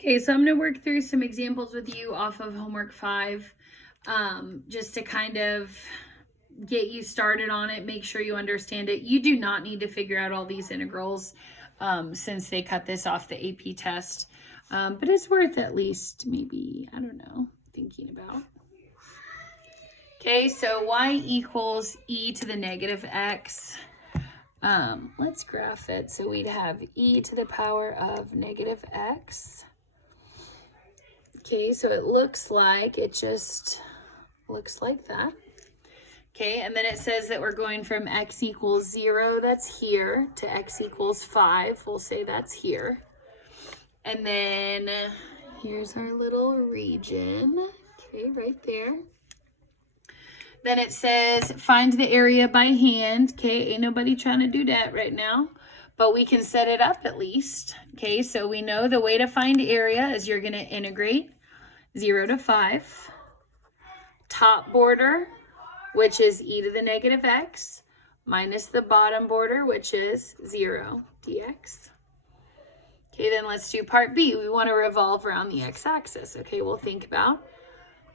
Okay, so I'm going to work through some examples with you off of homework 5, just to kind of get you started on it, make sure you understand it. You do not need to figure out all these integrals since they cut this off the AP test, but it's worth at least maybe, I don't know, thinking about. Okay, so y equals e to the negative x. Let's graph it. So we'd have e to the power of negative x. Okay, so it looks like, it just looks like that. Okay, and then it says that we're going from x equals 0, that's here, to x equals 5. We'll say that's here. And then here's our little region. Okay, right there. Then it says find the area by hand. Okay, ain't nobody trying to do that right now, but we can set it up at least. Okay, so we know the way to find area is you're going to integrate 0 to 5. Top border, which is e to the negative x, minus the bottom border, which is 0 dx. Okay, then let's do part B. We want to revolve around the x-axis. Okay, we'll think about,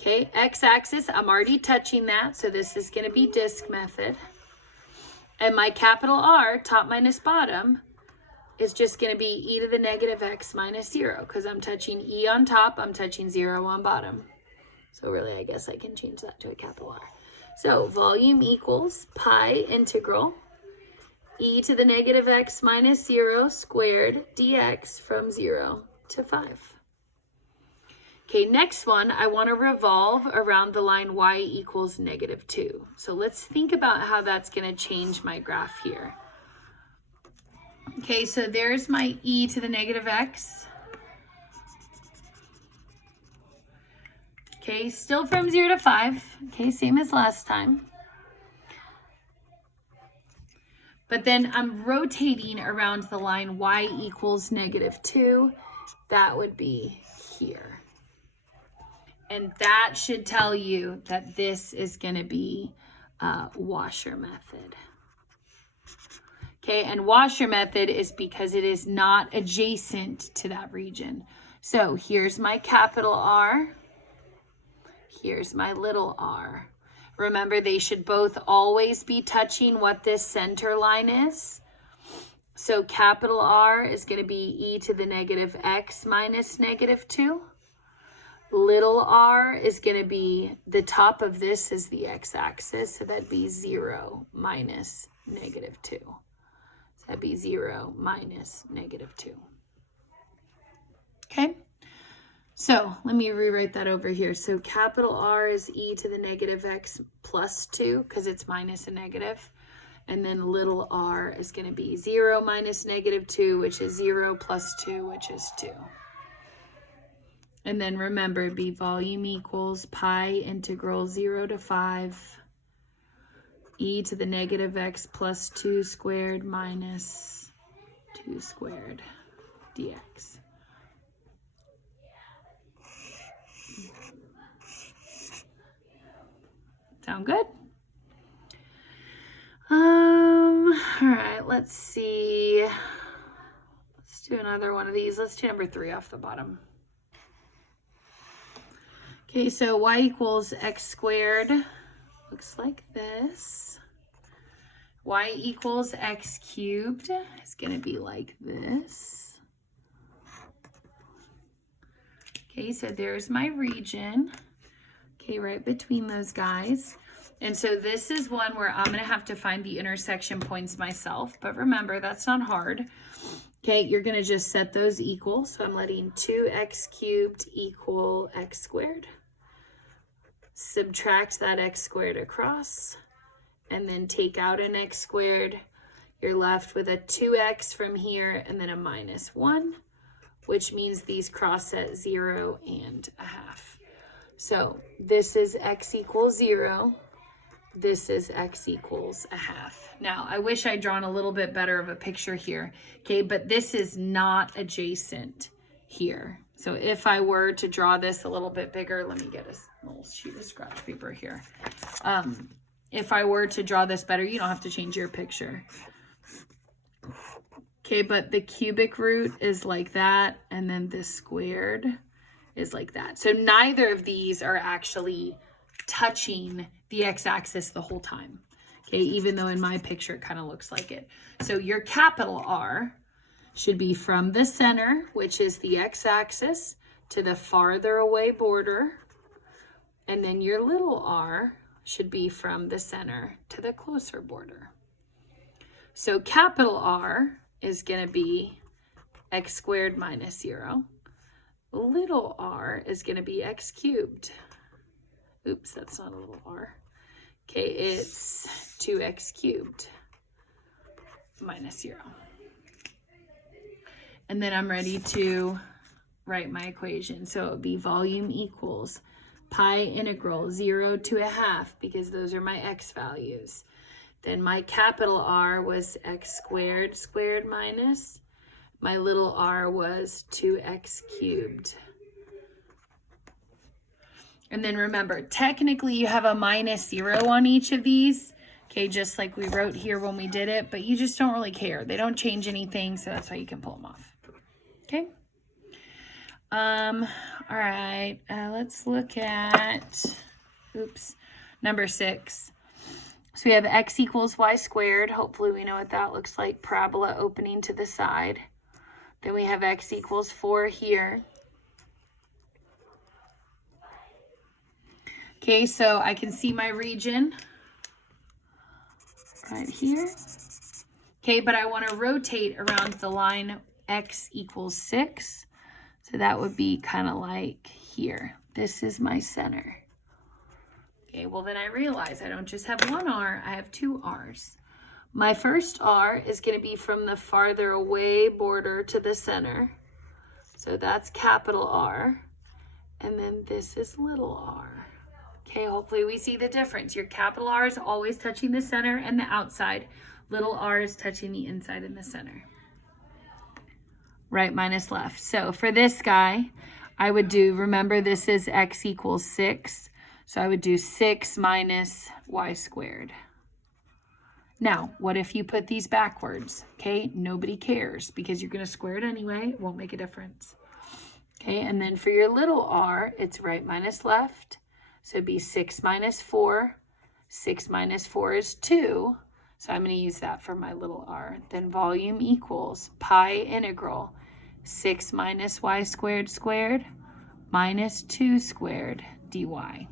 okay, x-axis, I'm already touching that, so this is going to be disk method. And my capital R, top minus bottom, is just going to be e to the negative x minus 0, because I'm touching e on top, I'm touching 0 on bottom. So really, I guess I can change that to a capital R. So volume equals pi integral e to the negative x minus 0 squared dx from 0 to 5. Okay, next one, I want to revolve around the line y equals negative 2. So let's think about how that's going to change my graph here. Okay, so there's my e to the negative x. Okay, still from 0 to 5. Okay, same as last time. But then I'm rotating around the line y equals negative 2. That would be here. And that should tell you that this is going to be washer method. Okay, and washer method is because it is not adjacent to that region. So here's my capital R. Here's my little r. Remember, they should both always be touching what this center line is. So capital R is going to be e to the negative x minus negative 2. Little r is going to be, the top of this is the x-axis, so that'd be 0 minus negative 2. So that'd be 0 minus negative 2. Okay? So let me rewrite that over here. So capital R is e to the negative x plus 2, because it's minus a negative. And then little r is going to be 0 minus negative 2, which is 0 plus 2, which is 2. And then remember, it'd be volume equals pi integral 0 to 5 e to the negative x plus 2 squared minus 2 squared dx. Sound good? All right, let's see. Let's do another one of these. Let's do number 3 off the bottom. Okay, so y equals x squared. Looks like this. Y equals x cubed. It's going to be like this. Okay, so there's my region. Okay, right between those guys. And so this is one where I'm going to have to find the intersection points myself. But remember, that's not hard. Okay, you're going to just set those equal. So I'm letting 2x cubed equal x squared. Subtract that x squared across. And then take out an x squared. You're left with a 2x from here and then a minus 1. Which means these cross at 0 and a half. So this is x equals 0. This is x equals a half. Now, I wish I'd drawn a little bit better of a picture here, okay? But this is not adjacent here. So if I were to draw this a little bit bigger, let me get a little sheet of scratch paper here. If I were to draw this better, you don't have to change your picture. Okay, but the cubic root is like that, and then this squared is like that. So neither of these are actually touching the x-axis the whole time. Okay, even though in my picture it kind of looks like it. So your capital R should be from the center, which is the x-axis, to the farther away border. And then your little r should be from the center to the closer border. So capital R is going to be x squared minus 0. Little r is going to be x cubed. Oops, that's not a little r. Okay, it's 2x cubed minus 0. And then I'm ready to write my equation. So it would be volume equals pi integral 0 to 1/2, because those are my x values. Then my capital R was x squared squared minus. My little r was 2x cubed. And then remember, technically you have a minus 0 on each of these. Okay, just like we wrote here when we did it, but you just don't really care. They don't change anything, so that's why you can pull them off. Okay. All right, let's look at, number 6. So we have x equals y squared. Hopefully we know what that looks like. Parabola opening to the side. Then we have x equals 4 here. Okay, so I can see my region right here. Okay, but I want to rotate around the line x equals 6. So that would be kind of like here. This is my center. Okay, well then I realize I don't just have one R, I have 2 R's. My first R is going to be from the farther away border to the center. So that's capital R. And then this is little r. Okay, hopefully we see the difference. Your capital R is always touching the center and the outside. Little r is touching the inside and the center. Right minus left. So for this guy, I would do, remember this is x equals 6. So I would do 6 minus y squared. Now, what if you put these backwards? Okay, nobody cares because you're going to square it anyway. It won't make a difference. Okay, and then for your little r, it's right minus left. So it'd be 6 minus 4. 6 minus 4 is 2. So I'm going to use that for my little r. Then volume equals pi integral 6 minus y squared squared minus 2 squared dy.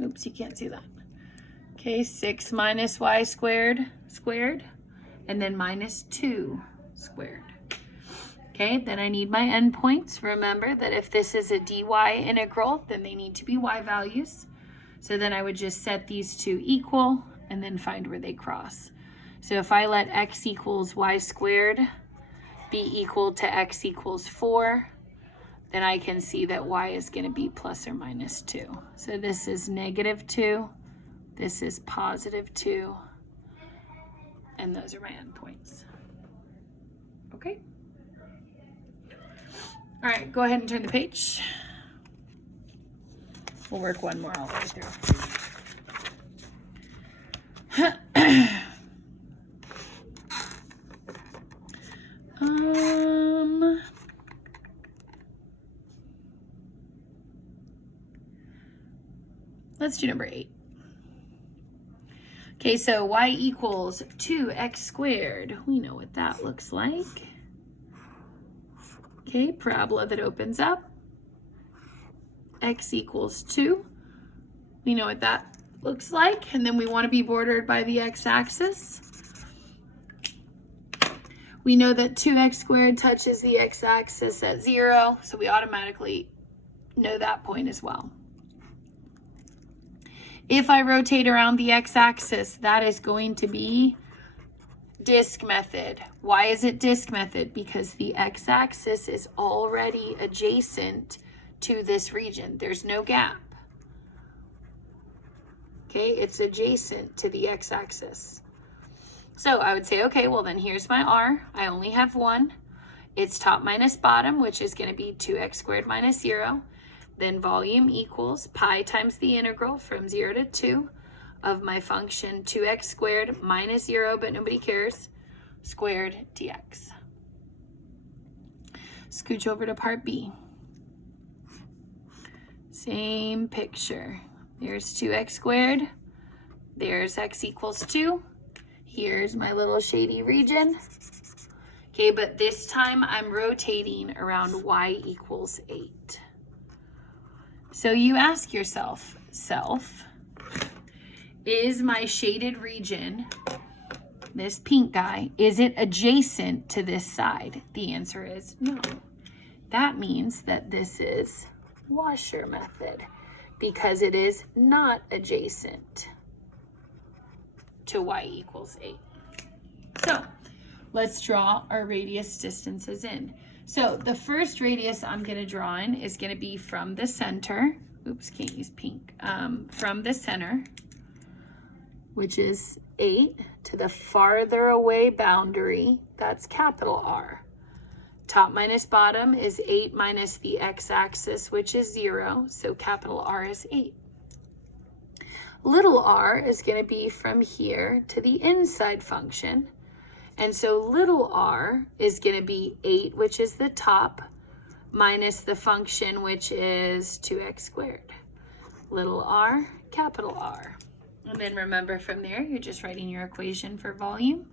Oops, you can't see that. Okay, 6 minus y squared squared, and then minus 2 squared. Okay, then I need my endpoints. Remember that if this is a dy integral, then they need to be y values. So then I would just set these two equal and then find where they cross. So if I let x equals y squared be equal to x equals 4, then I can see that y is going to be plus or minus 2. So this is negative 2, this is positive 2, and those are my endpoints. Okay? All right, go ahead and turn the page. We'll work one more all the way through. Let's do number 8. Okay, so y equals 2x squared. We know what that looks like. Okay, parabola that opens up. X equals 2. We know what that looks like. And then we want to be bordered by the x-axis. We know that 2x squared touches the x-axis at 0, so we automatically know that point as well. If I rotate around the x-axis, that is going to be disk method. Why is it disk method? Because the x-axis is already adjacent to this region. There's no gap. Okay, it's adjacent to the x-axis. So I would say, okay, well then here's my r. I only have one. It's top minus bottom, which is going to be 2x squared minus 0. Then volume equals pi times the integral from 0 to 2 of my function 2x squared minus 0, but nobody cares, squared dx. Scooch over to part B. Same picture. There's 2x squared. There's x equals 2. Here's my little shady region. Okay, but this time I'm rotating around y equals 8. So you ask yourself, is my shaded region, this pink guy, is it adjacent to this side? The answer is no. That means that this is washer method because it is not adjacent to y equals 8. So let's draw our radius distances in. So the first radius I'm going to draw in is going to be from the center. Oops, can't use pink. From the center, which is 8, to the farther away boundary, that's capital R. Top minus bottom is 8 minus the x-axis, which is 0, so capital R is 8. Little r is going to be from here to the inside function, and so little r is going to be 8, which is the top, minus the function, which is 2x squared. Little r, capital R. And then remember from there, you're just writing your equation for volume.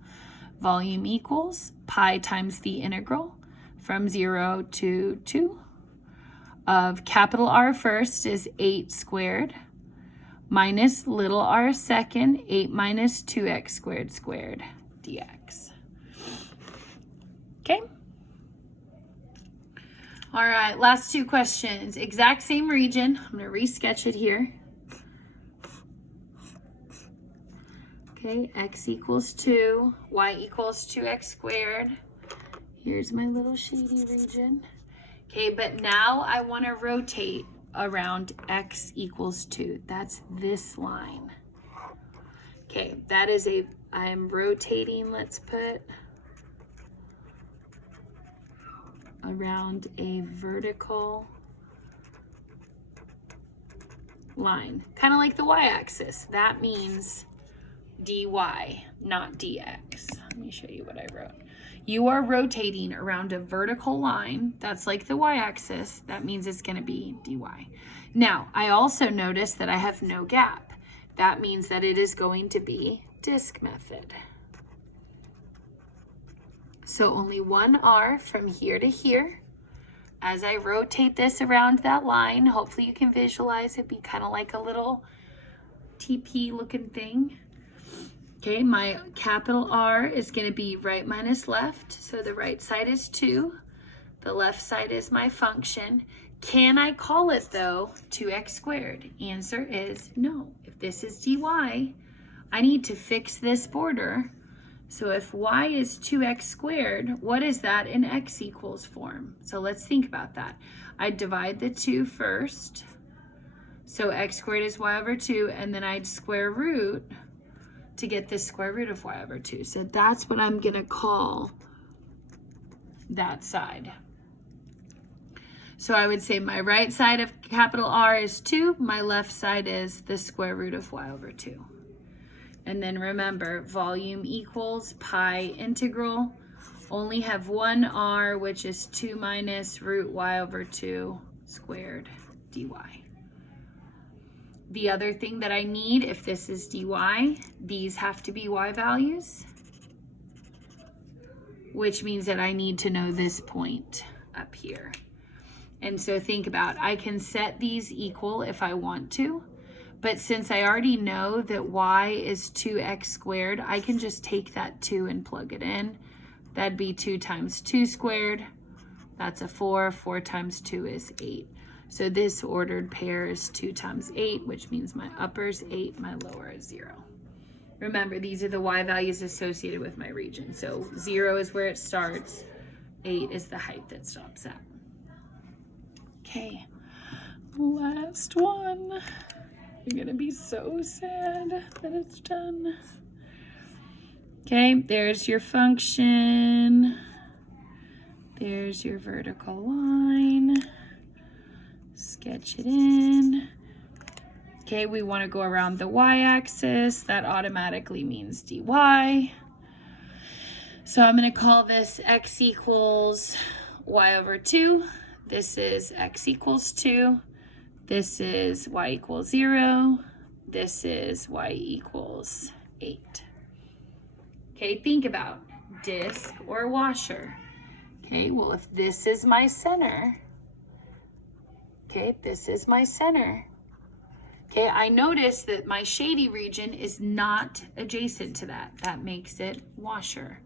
Volume equals pi times the integral from 0 to 2 of capital R first is 8 squared minus little r second, 8 minus 2x squared dx. Okay. All right, last 2 questions. Exact same region. I'm going to re-sketch it here. Okay, x equals 2, y equals 2x squared. Here's my little shady region. Okay, but now I want to rotate around x equals 2. That's this line. Okay, that is I'm rotating, let's put around a vertical line, kind of like the y-axis. That means dy, not dx. Let me show you what I wrote. You are rotating around a vertical line. That's like the y-axis. That means it's going to be dy. Now, I also notice that I have no gap. That means that it is going to be disk method. So only one r from here to here. As I rotate this around that line, hopefully you can visualize it be kind of like a little TP looking thing. Okay, my capital R is going to be right minus left. So the right side is 2. The left side is my function. Can I call it, though, 2x squared? Answer is no. If this is dy, I need to fix this border. So if y is 2x squared, what is that in x equals form? So let's think about that. I'd divide the 2 first. So x squared is y over 2, and then I'd square root to get the square root of y over 2. So that's what I'm going to call that side. So I would say my right side of capital R is 2. My left side is the square root of y over 2. And then remember, volume equals pi integral. Only have one r, which is 2 minus root y over 2 squared dy. The other thing that I need, if this is dy, these have to be y values, which means that I need to know this point up here. And so think about, I can set these equal if I want to, but since I already know that y is 2x squared, I can just take that 2 and plug it in. That'd be 2 times 2 squared. That's a 4. 4 times 2 is 8. So this ordered pair is 2 times 8, which means my upper is 8, my lower is 0. Remember, these are the y values associated with my region. So 0 is where it starts. 8 is the height that stops at. Okay, last one. You're gonna be so sad that it's done. Okay, there's your function. There's your vertical line. Sketch it in. Okay, we want to go around the y-axis. That automatically means dy. So I'm going to call this x equals y over 2. This is x equals 2. This is y equals 0. This is y equals 8. Okay, think about disc or washer. Okay, well, if this is my center, okay, this is my center. Okay, I notice that my shady region is not adjacent to that. That makes it washer.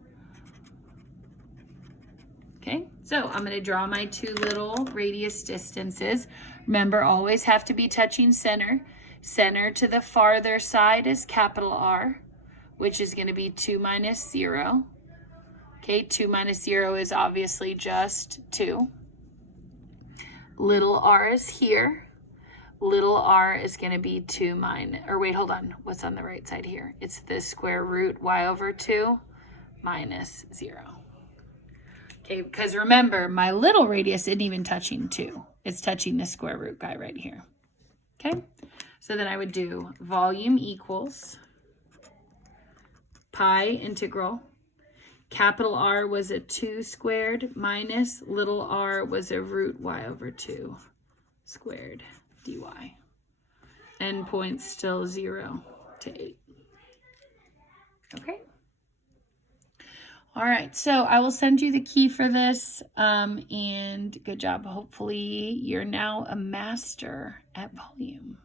Okay, so I'm going to draw my two little radius distances. Remember, always have to be touching center. Center to the farther side is capital R, which is going to be 2 minus 0. Okay, 2 minus 0 is obviously just 2. Little r is here. Little r is going to be 2 minus, or wait, hold on. What's on the right side here? It's the square root y over 2 minus 0. Okay, because remember, my little radius isn't even touching 2. It's touching the square root guy right here. Okay, so then I would do volume equals pi integral. Capital R was a 2 squared minus little r was a root y over 2 squared dy. Endpoint still 0 to 8. Okay. All right, so I will send you the key for this, and good job. Hopefully you're now a master at volume.